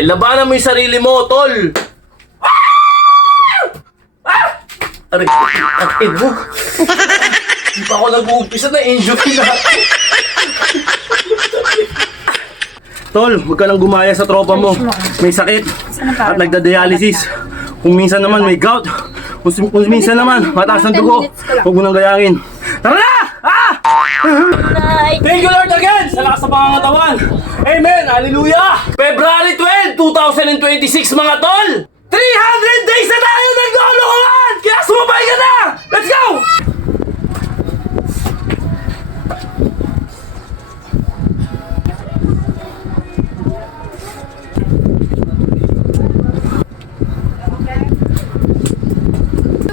Labanan mo yung sarili mo, tol! Aray, akin mo. Di pa ako nag-uumpisa na injury na. Tol, huwag ka nang gumaya sa tropa mo. May sakit at nagda-dialysis. Kung minsan naman may gout. Kung minsan naman mataas ang dugo. Huwag mo nang gayangin. Tara na! Thank you Lord again sa lakas ng pangangatawan. Amen! Hallelujah! February 12, 2026 mga tol! 300 days na tayo naglolokohan! Kaya sumabay ka na! Let's go!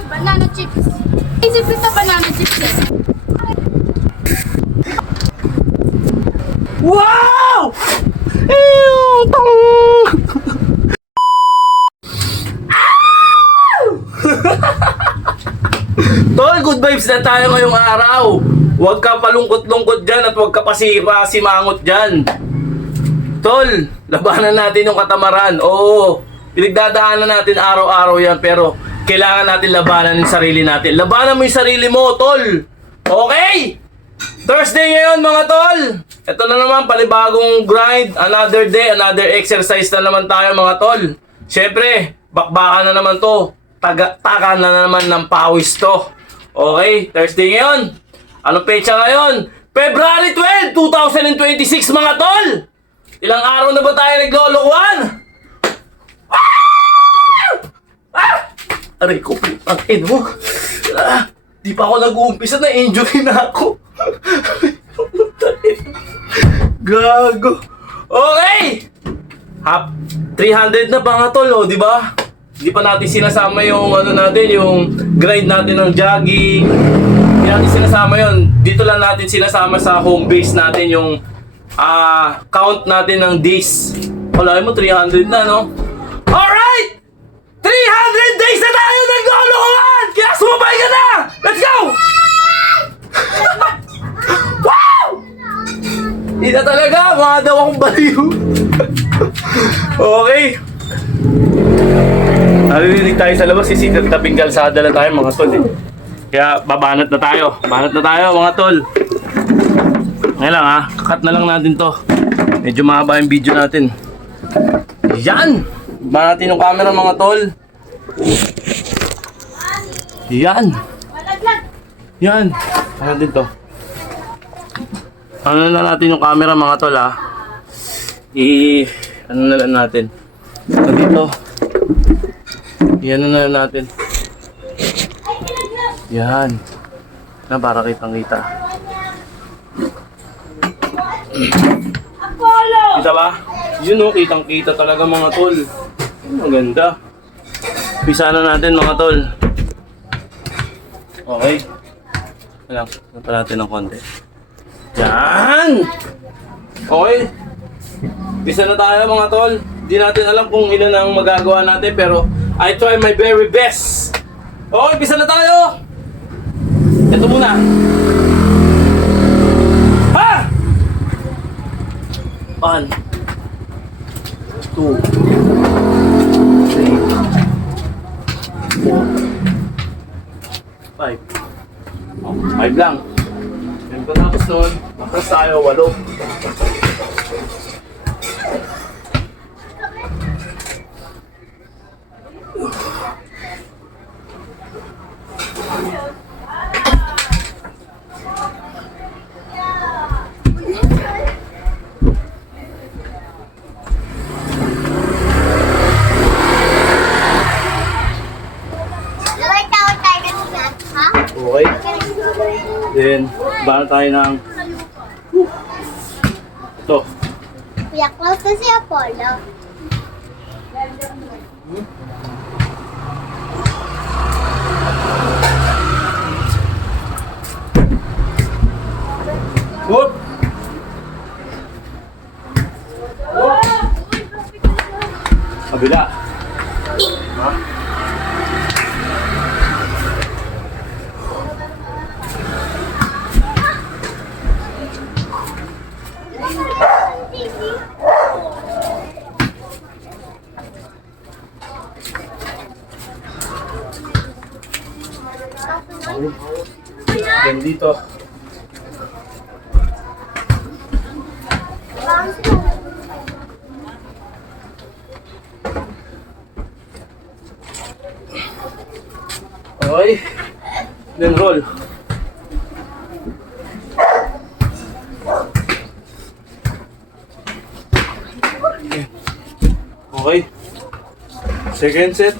Banana chips. Isip kita banana chips eh. Wow! Tol, good vibes na tayo ngayong araw. Huwag ka palungkot-lungkot dyan at huwag ka pasimangot dyan. Tol, labanan natin yung katamaran. Oo, pinagdadaanan natin araw-araw yan pero kailangan natin labanan yung sarili natin. Labanan mo yung sarili mo, tol. Okay? Thursday ngayon mga tol. Ito na naman, panibagong grind. Another day, another exercise na naman tayo mga tol. Siyempre, bakbakan na naman to. Taka na naman ng pawis to. Okay, Thursday ngayon. Anong petsa ngayon? February 12, 2026 mga tol. Ilang araw na ba tayo naglolokohan? Aray ko, ang mo. Di pa ako nag-uumpisa na injury na ako. Gago. Okay! 300 na mga tol, oh, di ba? Hindi pa natin sinasama yung ano natin, yung grind natin ng jogging. Hindi natin sinasama yun. Dito lang natin sinasama sa home base natin yung count natin ng days. Wala mo, 300 na, no? Alright! 300 days na tayo naglolokohan! Kaya sumabay ka na! Let's go! Wow! Hindi na talaga, mga daw akong baliw. Okay. Narinig tayo sa labas, sisikat tabing kalsada na tayo mga tol eh. Kaya babanat na tayo. Banat na tayo mga tol. Ngayon lang ha, cut na lang natin to. Medyo mahaba yung video natin. Yan! Ba natin yung camera mga tol. Yan! Yan! Ano din to? Ano na natin yung camera mga tol ha? Ano na lang natin? So dito. Yan na lang natin. Yan. Na para kitang kita. Kita ba? Yun o, kitang kita talaga mga tol. Ang ganda. Pisa na natin mga tol. Okay. Alam, napa natin ng konti. Yan! Okay. Pisa na tayo mga tol. Di natin alam kung ilan ang magagawa natin pero I try my very best. Okay, pisa na tayo. Ito muna. Ha! 1 2 3 4 5. 5 lang. Yan pa tapos nun. Tapos tayo, 8. Okay. Then, bala tayo ng ito. Kuya Klaus na si Apollo. Whoop! Kabila. Ha? Yan dito. Okay. Then roll. Okay. Second set.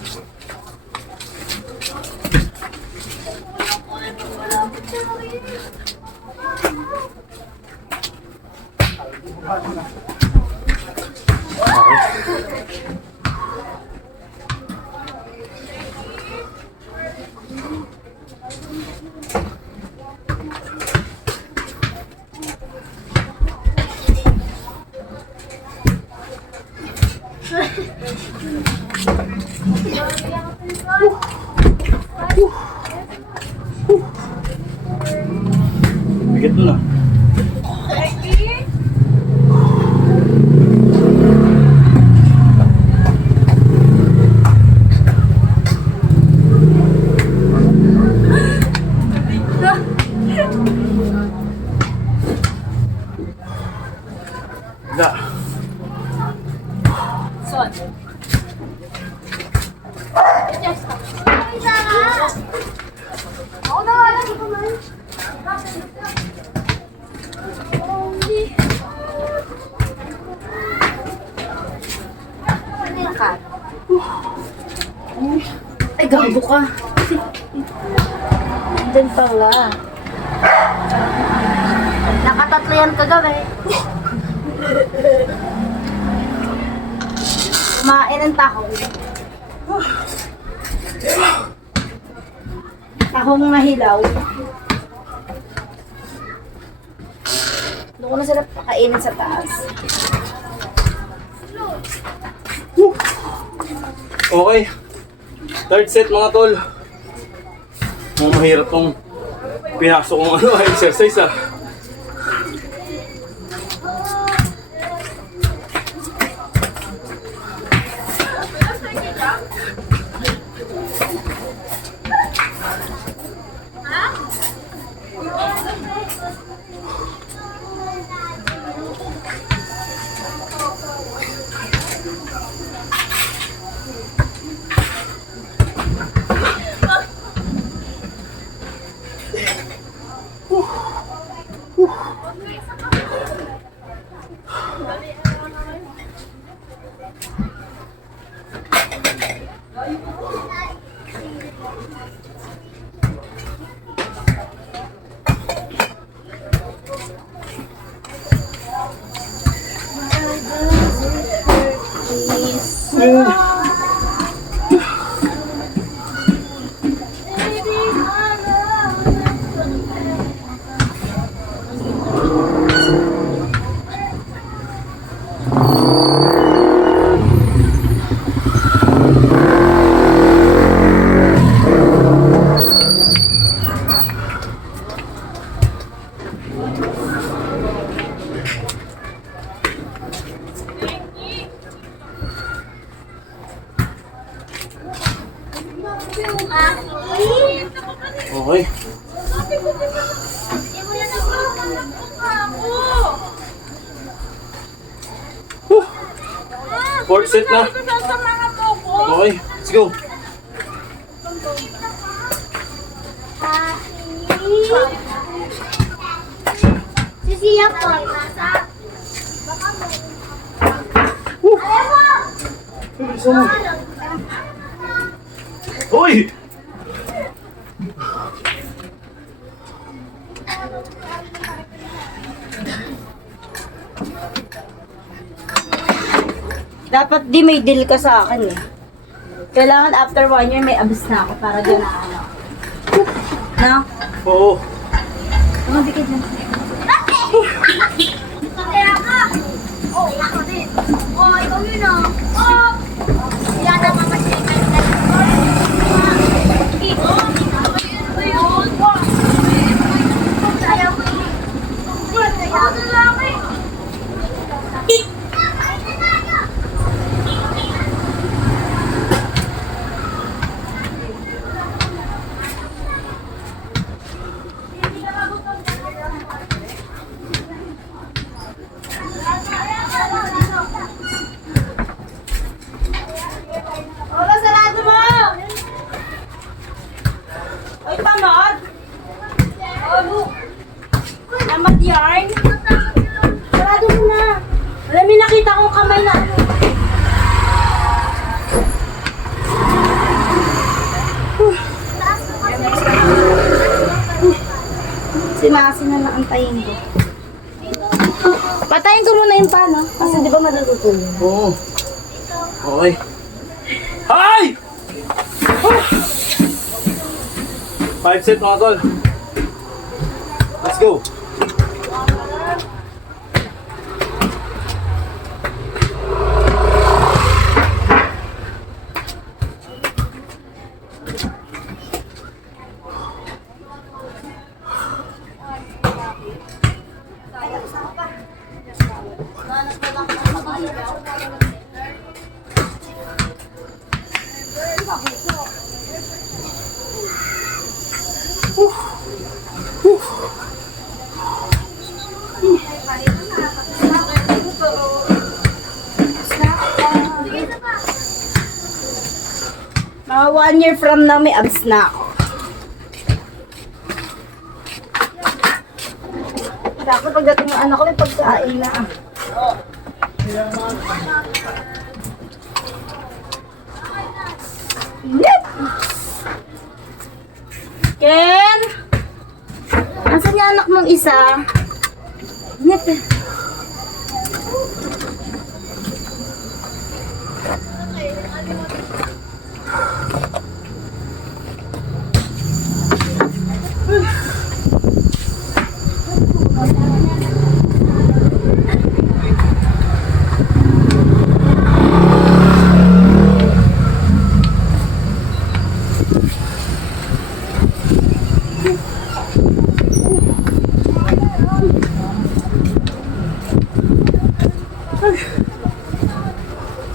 Bigat mo na. Da. Son. Ako na wala dito man. Ay, gago ka. Diyan pala. Nakatatlo yan kagabi. Kumain ng tahong. Tahong na hilaw. Doon ko na sila pakainin sa taas. Okay. Third set mga tol. Mahirap tong pinasok kong exercise ah. Okay. Fourth set na. Okay, let's go. Sisiya po. Bilisan mo. Hoy! Dapat di may deal ka sa akin eh. Kailangan after 1 year may abs na ako para dyan na ano. No? Oo. Mga bigid lang. Kaya ka. Oh, ako din. Oh, ikaw yun ah. Oh! Yan ang mga chicken. Tinasin na lang antayin ko. Patayin ko muna yung pano. Kasi di ba maluluto yun? Oo. Okay. Hi! 5 set mga tol. Let's go. Mga 1 year from now, may abs na ako. Dapat pagdating ng anak ko, may pagkain na. Yep! Ken! Nasaan yung anak mong isa? Yep.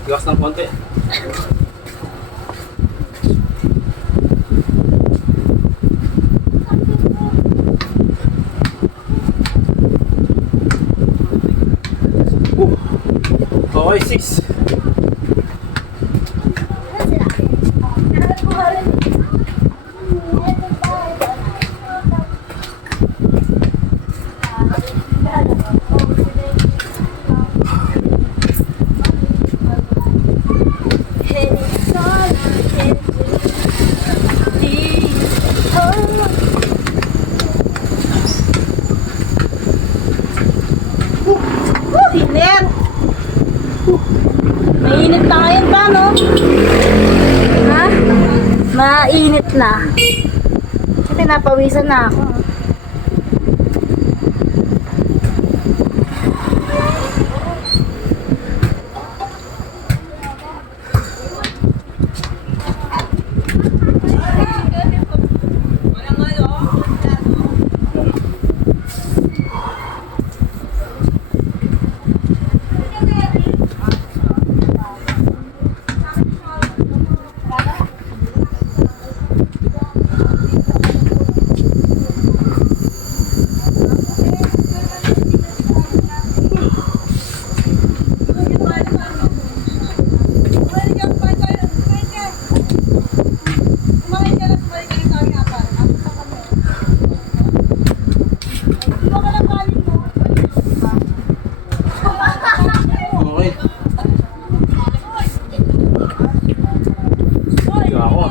Gas ng konti. Okay, 6. Init! Mainit na ngayon pa, no? Ha? Mainit na. Kasi napawisan na ako. Okay. Higa ako.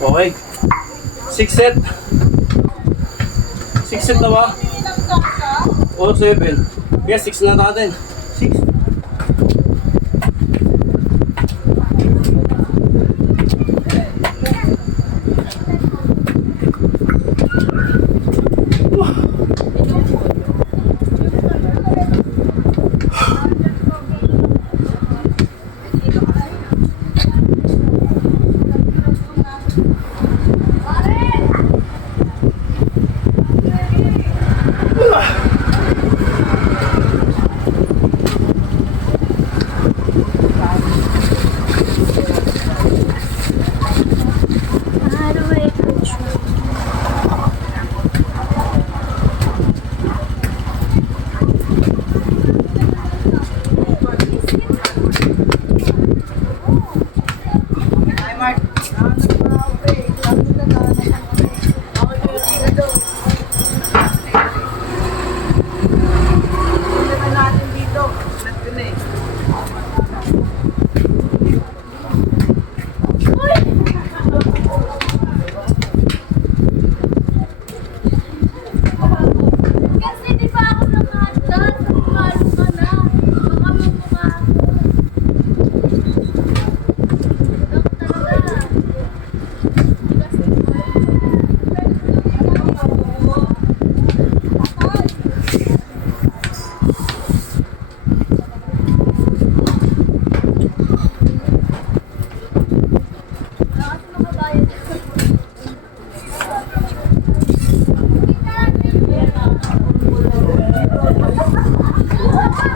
Okay. 6 set. 6 set na ba? O 7. Yes, 6 na natin. 6.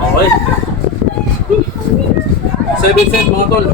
Okay. 7 set mga tol.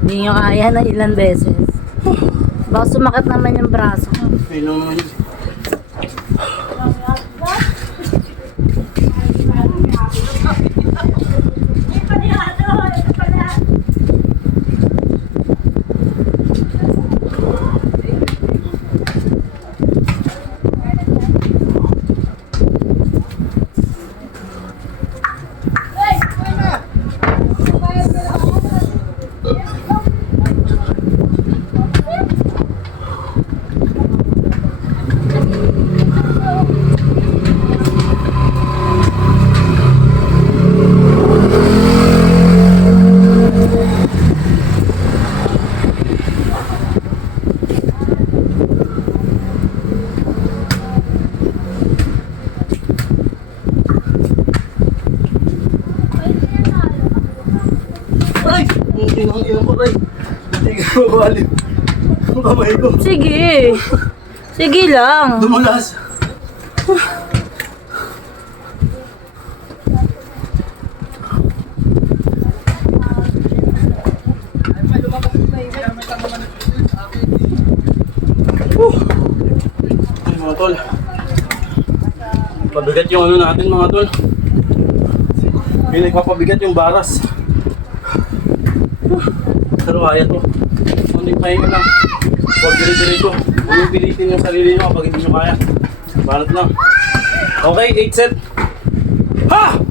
Hindi nyo kaya na ilang beses. Baka sumakit naman yung braso. Ayun lang naman yun. Ay! Hindi nang ina ko, Ray. Hindi ka mabalik. Ang kamay ko. Sige. Sige lang. Dumulas. Ay mga tol. Pabigat yung ano natin mga tol. Yung nagpapabigat yung baras. Pero kaya to. Hindi pahinga lang. Huwag dito-dito. Huwag yung pilitin yung sarili nyo kapag hindi nyo kaya. Banat lang. Okay, 8 set. Ha!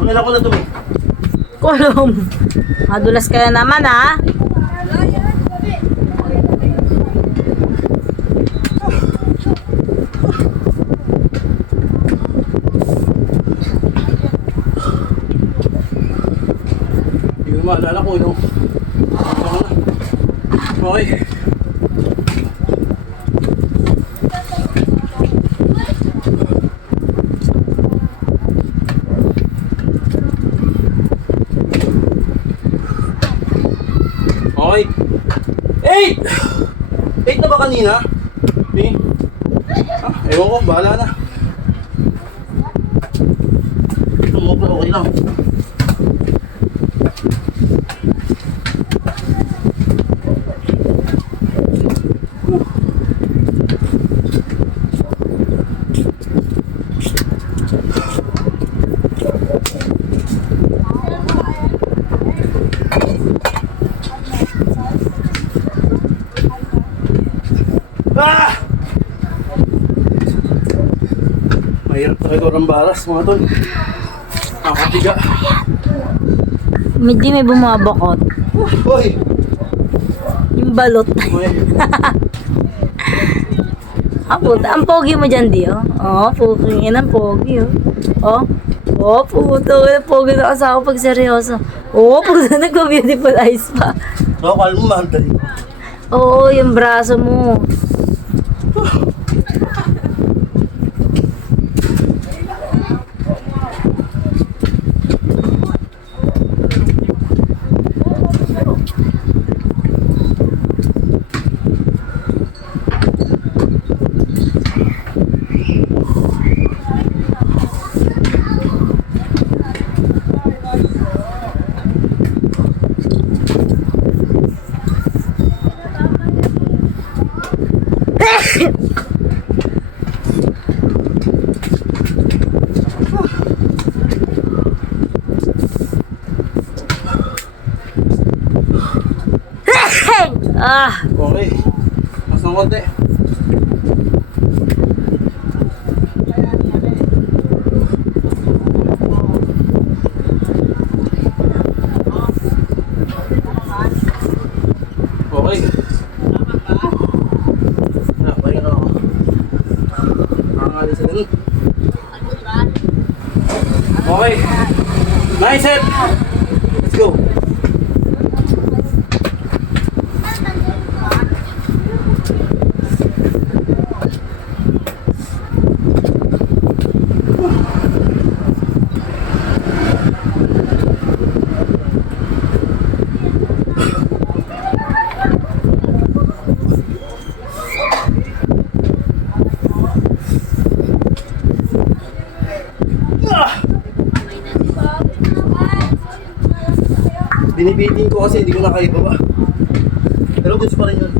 Pangila ko na to eh. Kolom. Madulas ka na naman ha. Hindi ko maalala ko yung okay. Okay. 8! 8 na ba kanina? Okay. Ah, ewan ko, bahala na. Ito mo pa, okay lang. Ah! Mahirap talaga ang baras mga tol. Nakatiga. Hindi may bumabakot. Hoy! Yung balot. Puta. Ang pogi mo dyan, di, oh. Oh, pogi. Yan ang pogi, oh. Oh. Oh, puto. Pogi na asawa pag seryoso. Oh, puta. Nagpa-beautiful eyes pa. No, kalmo man. Oo, yung braso mo. Ah, Okay. Mas ng konti. Okay. Pahinga na ako. Nakakalis na din. Okay. Mindset. Let's go. Binibitin ko kasi hindi ko nakaibaba. Pero gusto pa rin yun.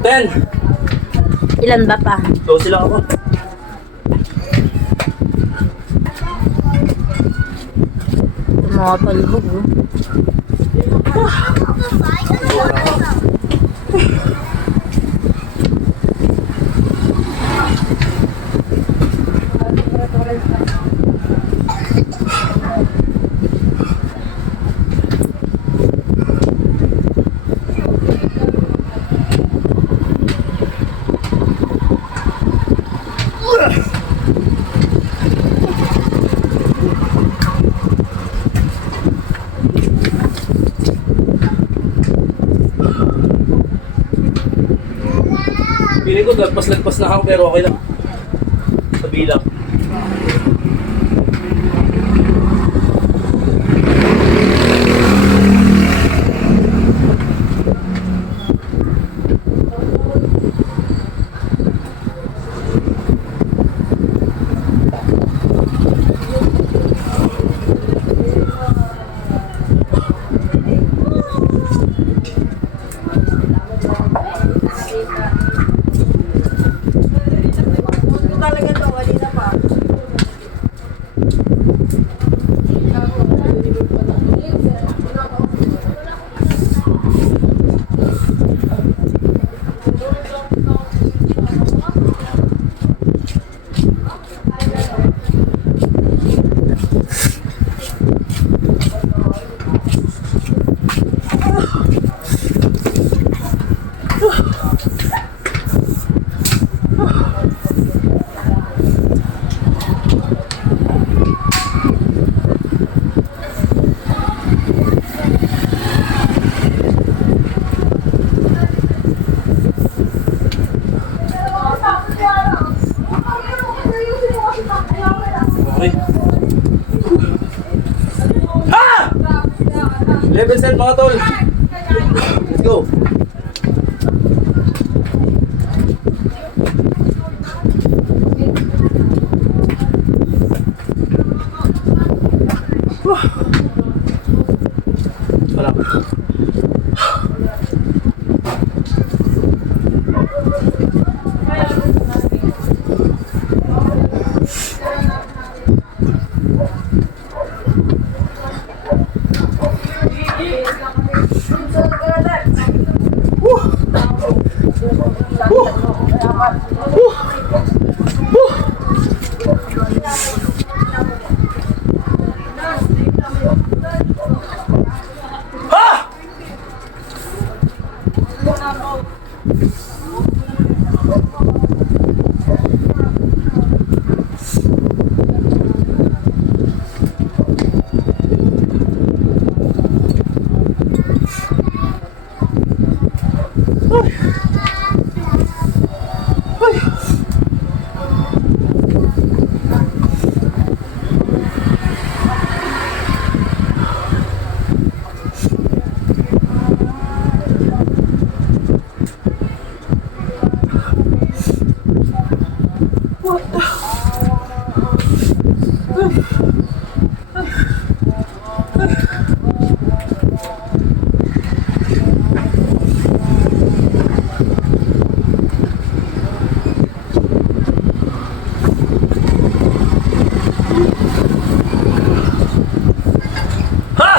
Ten. Ilan ba pa? So sila ako. Mga palubog, oh. Piling ko lagpas-lagpas na ako pero okay lang. Sa bilang. Talaga to, wali na pa. Ha! Level set mga tol. Let's go. Wala. Ha!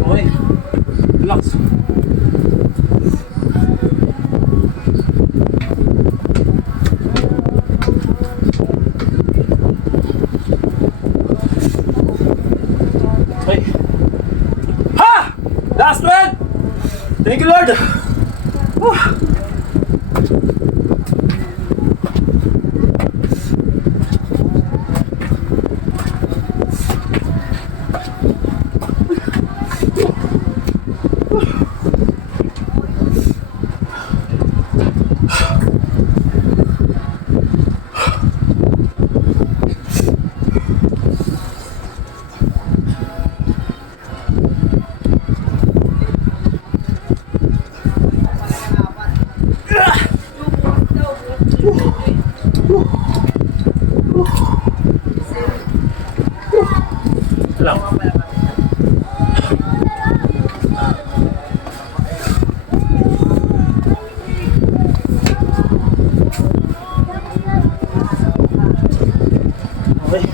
Okay. Relax. Okay. Ha! Last one! Thank you, Lord! Whew. Lang. Okay.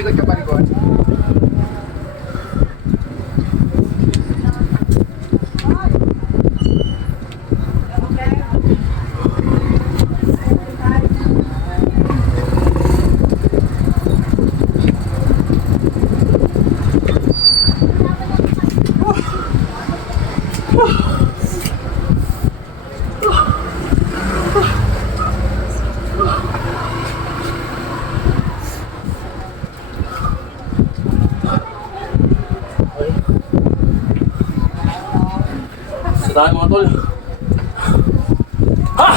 Ikot ka pa likod. Sa tayo mga tol. Ha!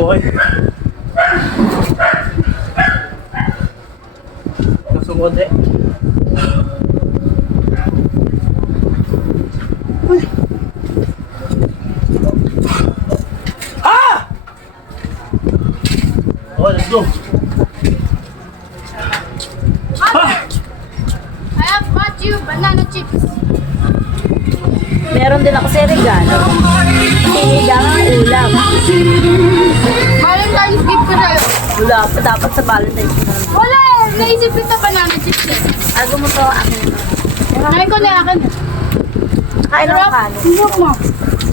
Okay. Kaso konti. Okay, let's go. Ha! chips. Meron din ako sa regalo. Sinigang ang ulam. Valentine's gift ko sa'yo. Wala pa dapat sa Valentine's Day. Wala eh. Naisip kita banana chips eh. Ago mo to akin. Ay ko na akin. Kain ng kanin. Sinok mo.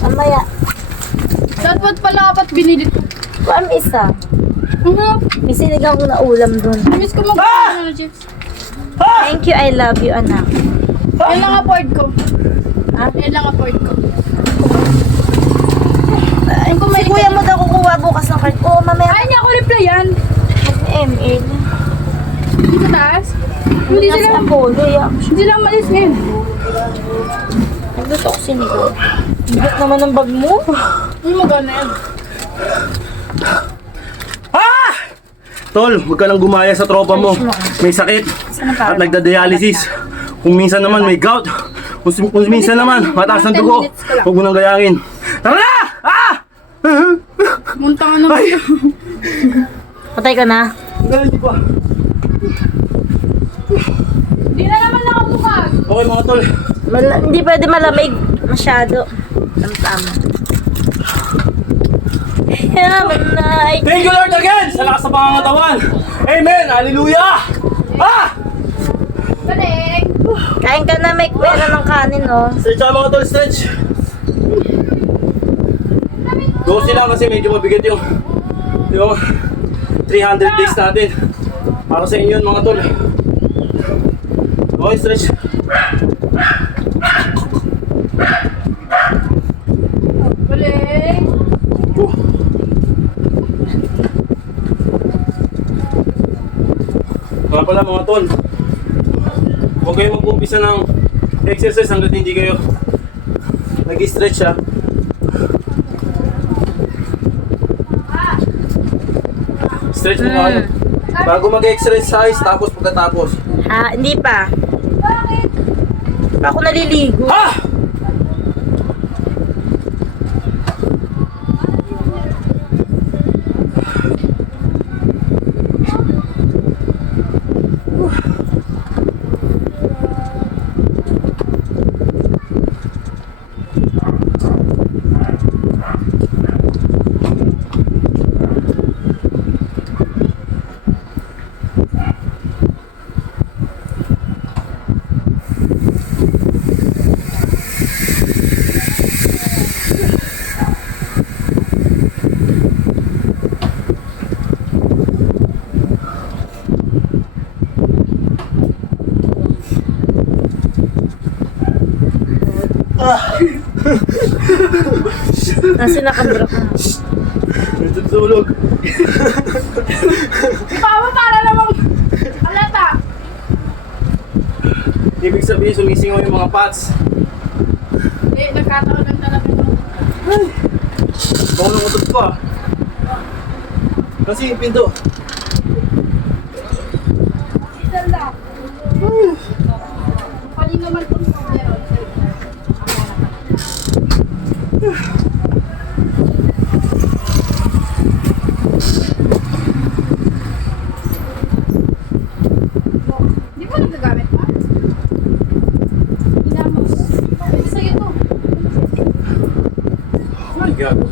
Mamaya. Dapat pala kapat binili ko. Kuha mo isa. Mhm. May sinigang ko na ulam dun. Miss ko mag-banana chips. Thank you, I love you, anak. Yan lang afford ko. Ha? Yan lang afford ko. Ay, kung may kuya mo daw kukuha bukas ng card. Oo, mamaya. Ay, niya ako replyan. ML. Hindi sa taas. Hindi Nasa sila, Apollo, yeah. hindi sila malis ngayon. Nagluto ko sinigang. Bigat naman ng bag mo. Hindi mo gana yan. Ah! Tol, huwag ka nang gumaya sa tropa mo. May sakit at nagda-dialysis. Kung minsan naman may gout. Kung minsan naman mataas ang dugo. Huwag mo nang gayangin. Tara na! Ah! Munta ka naman. Ay! Patay ka na. Hindi pa. Hindi na naman nakabukas. Okay mga tol. Hindi pwede malamig. Masyado. Tama. Yaman na. Thank you Lord again sa lakas sa pangangatawan. Amen! Hallelujah! Ah! Balik. Kain ka na, may pera ng kanin, oh. Stretch ang mga tol, stretch. 12 lang kasi medyo mabigat yung 300 days natin. Para sa inyo yun mga tol. Okay, stretch. Balik. Nga pala mga tol, huwag kayo mag-umpisa ng exercise hanggat hindi kayo nag-stretch ha. Stretch mo nga. Bago mag-exercise tapos pagkatapos. Hindi pa. Bakit? Pa ako naliligo. Ha! Nasa nakabra ka. Natutulog. Papa, para namang alata. Ibig sabihin sumisingaw yung mga pats. Nagkataon lang talaga. Baka nangutot pa. Kasi yung pinto. Ganda. Pali naman itong meron. Di ba nagagamit pa? Ginamos. Pwede sa'yo to. Ay, gago.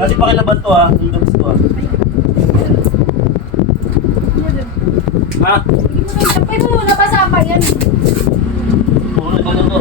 Kasi pakilaban to ha. Ang gabis to ha. Ha? Hindi mo rin. Pwede mo muna pasapa yan. Puro na to.